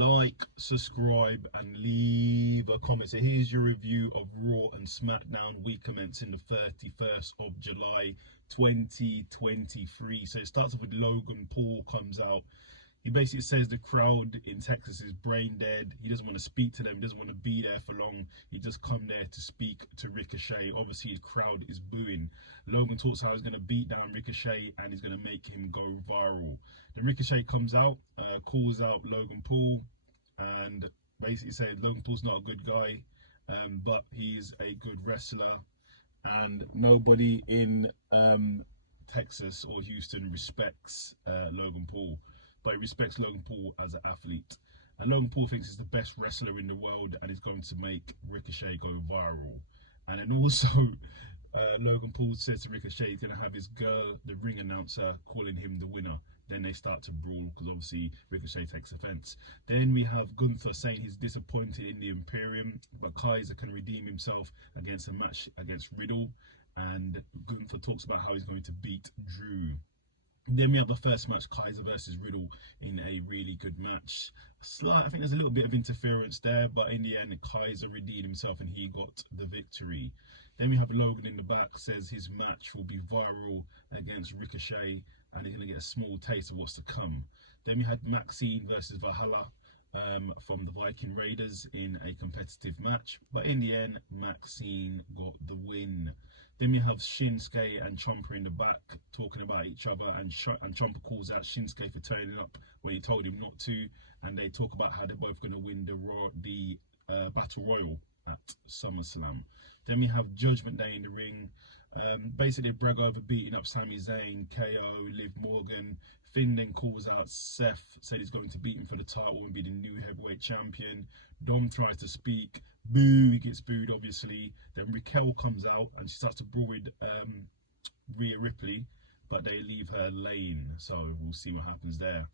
like, subscribe, and leave a comment. So here's your review of Raw and SmackDown week commencing the 31st of July 2023. So it starts off with Logan Paul comes out. He basically says the crowd in Texas is brain dead. He doesn't want to speak to them. He doesn't want to be there for long. He just come there to speak to Ricochet. Obviously, his crowd is booing. Logan talks how he's going to beat down Ricochet and he's going to make him go viral. Then Ricochet comes out, calls out Logan Paul, and basically says Logan Paul's not a good guy, but he's a good wrestler. And nobody in Texas or Houston respects Logan Paul. But he respects Logan Paul as an athlete. And Logan Paul thinks he's the best wrestler in the world and is going to make Ricochet go viral. And then also, Logan Paul says to Ricochet he's going to have his girl, the ring announcer, calling him the winner. Then they start to brawl because obviously Ricochet takes offense. Then we have Gunther saying he's disappointed in the Imperium, but Kaiser can redeem himself against a match against Riddle. And Gunther talks about how he's going to beat Drew. Then we have the first match, Kaiser versus Riddle, in a really good match. I think there's a little bit of interference there, but in the end, Kaiser redeemed himself and he got the victory. Then we have Logan in the back, says his match will be viral against Ricochet and he's going to get a small taste of what's to come. Then we had Maxine versus Valhalla from the Viking Raiders in a competitive match, but in the end, Maxine got the win. Then we have Shinsuke and Ciampa in the back talking about each other, and Ciampa calls out Shinsuke for turning up when he told him not to, and they talk about how they're both going to win the Battle Royal at SummerSlam. Then we have Judgment Day in the ring. Basically, brag over beating up Sami Zayn, KO, Liv Morgan. Finn then calls out Seth, said he's going to beat him for the title and be the new heavyweight champion. Dom tries to speak, boo, he gets booed obviously. Then Raquel comes out and she starts to brawl with Rhea Ripley, but they leave her laying, so we'll see what happens there.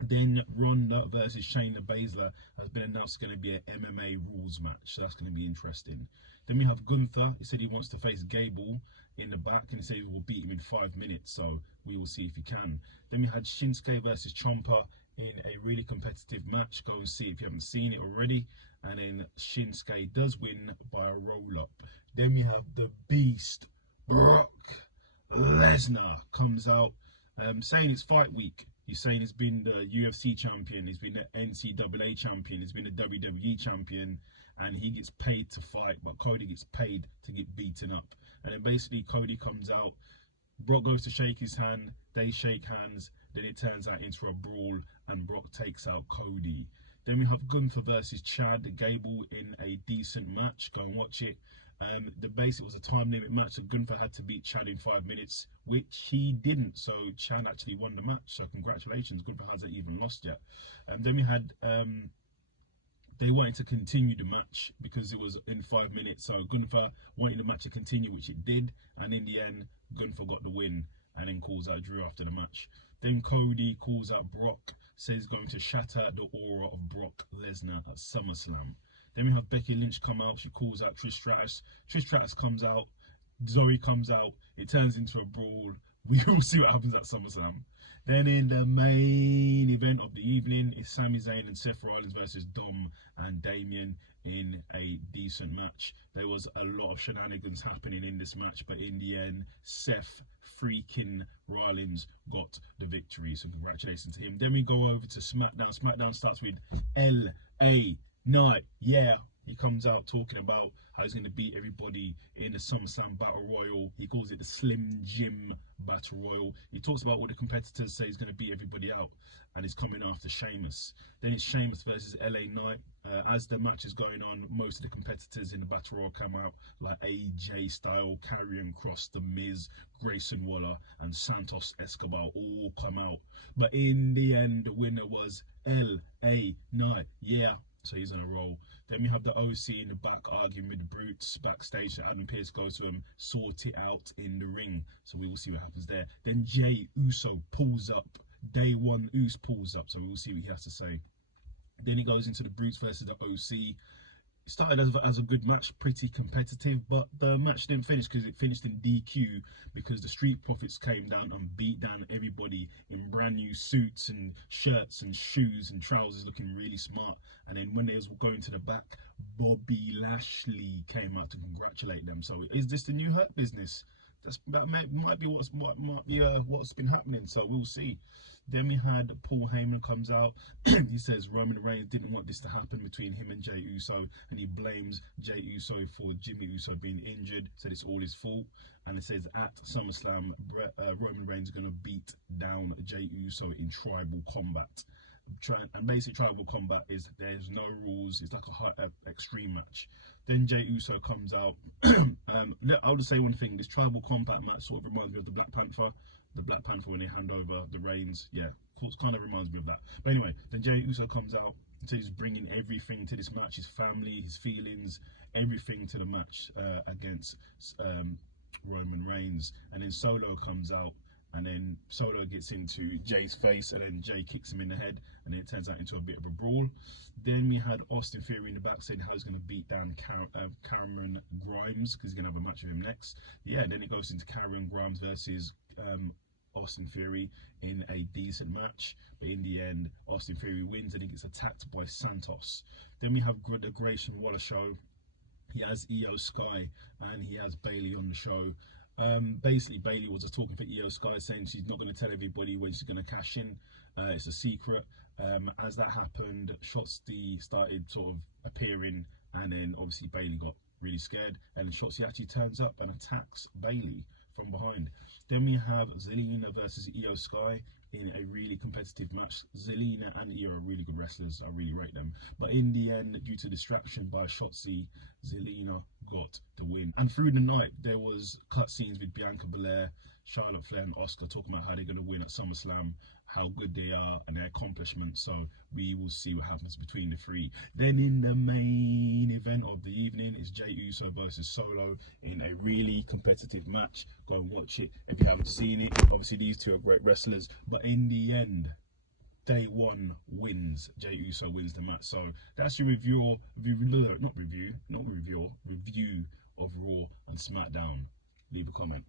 Then Ronda versus Shayna Baszler has been announced going to be an MMA rules match, so that's going to be interesting. Then we have Gunther. He said he wants to face Gable in the back and he said he will beat him in 5 minutes, so we will see if he can. Then we had Shinsuke versus Ciampa in a really competitive match. Go and see if you haven't seen it already. And then Shinsuke does win by a roll-up. Then we have the Beast, Brock Lesnar, comes out saying it's fight week. He's saying he's been the UFC champion, he's been the NCAA champion, he's been the WWE champion, and he gets paid to fight, but Cody gets paid to get beaten up. And then basically Cody comes out, Brock goes to shake his hand, they shake hands, then it turns out into a brawl and Brock takes out Cody. Then we have Gunther versus Chad Gable in a decent match. Go and watch it. The basic was a time limit match, so Gunther had to beat Chad in 5 minutes, which he didn't, so Chad actually won the match, so congratulations. Gunther hasn't even lost yet. Then we had they wanted to continue the match because it was in 5 minutes, so Gunther wanted the match to continue, which it did, and in the end Gunther got the win and then calls out Drew after the match. Then Cody calls out Brock, says he's going to shatter the aura of Brock Lesnar at SummerSlam. Then we have Becky Lynch come out, she calls out Trish Stratus. Trish Stratus comes out, Zoe comes out, it turns into a brawl. We will see what happens at SummerSlam. Then in the main event of the evening is Sami Zayn and Seth Rollins versus Dom and Damien in a decent match. There was a lot of shenanigans happening in this match, but in the end, Seth freaking Rollins got the victory, so congratulations to him. Then we go over to SmackDown. SmackDown starts with LA Knight, yeah. He comes out talking about how he's going to beat everybody in the SummerSlam Battle Royal. He calls it the Slim Jim Battle Royal. He talks about what the competitors say he's going to beat everybody out, and he's coming after Sheamus. Then it's Sheamus versus LA Knight. As the match is going on, most of the competitors in the Battle Royal come out, like AJ Styles, Karrion Kross, The Miz, Grayson Waller, and Santos Escobar all come out. But in the end, the winner was LA Knight, yeah. So he's on a roll. Then we have the OC in the back arguing with the Brutes backstage. So Adam Pearce goes to him, sort it out in the ring. So we will see what happens there. Then Jey Uso pulls up. Day One Uso pulls up. So we will see what he has to say. Then he goes into the Brutes versus the OC. started as a good match, pretty competitive, but the match didn't finish because it finished in DQ because the Street Profits came down and beat down everybody in brand new suits and shirts and shoes and trousers, looking really smart. And then when they was going to the back, Bobby Lashley came out to congratulate them. So is this the new Hurt Business? That might be what's been happening. So we'll see. Then we had Paul Heyman comes out. He says Roman Reigns didn't want this to happen between him and Jey Uso, and he blames Jey Uso for Jimmy Uso being injured. Said it's all his fault, and it says at SummerSlam, Roman Reigns is gonna beat down Jey Uso in tribal combat. And basically tribal combat is there's no rules. It's like a extreme match. Then Jey Uso comes out. I'll just say one thing: this tribal combat match sort of reminds me of the Black Panther. The Black Panther when they hand over the reins, yeah, kind of reminds me of that. But anyway, then Jey Uso comes out, so he's bringing everything to this match: his family, his feelings, everything to the match against Roman Reigns. And then Solo comes out, and then Solo gets into Jay's face, and then Jay kicks him in the head, and then it turns out into a bit of a brawl. Then we had Austin Theory in the back saying how he's going to beat down Cameron Grimes because he's going to have a match with him next. Yeah, then it goes into Cameron Grimes versus Austin Theory in a decent match, but in the end Austin Theory wins and he gets attacked by Santos. Then we have the Grayson Waller show. He has Io Sky and he has Bailey on the show. Basically Bailey was just talking for Io Sky, saying she's not going to tell everybody when she's going to cash in. It's a secret. As that happened, Shotzi started sort of appearing, and then obviously Bailey got really scared, and Shotzi actually turns up and attacks Bailey from behind. Then we have Zelina versus Io Sky in a really competitive match. Zelina and Io are really good wrestlers. I really rate them. But in the end, due to distraction by Shotzi, Zelina got the win. And through the night, there was cutscenes with Bianca Belair, Charlotte Flair and Asuka talking about how they're going to win at SummerSlam, how good they are and their accomplishments. So we will see what happens between the three. Then in the main event of the evening is Jey Uso versus Solo in a really competitive match. Go and watch it if you haven't seen it. Obviously these two are great wrestlers, but in the end, day one wins. Jey Uso wins the match. So that's your review of Raw and SmackDown. Leave a comment.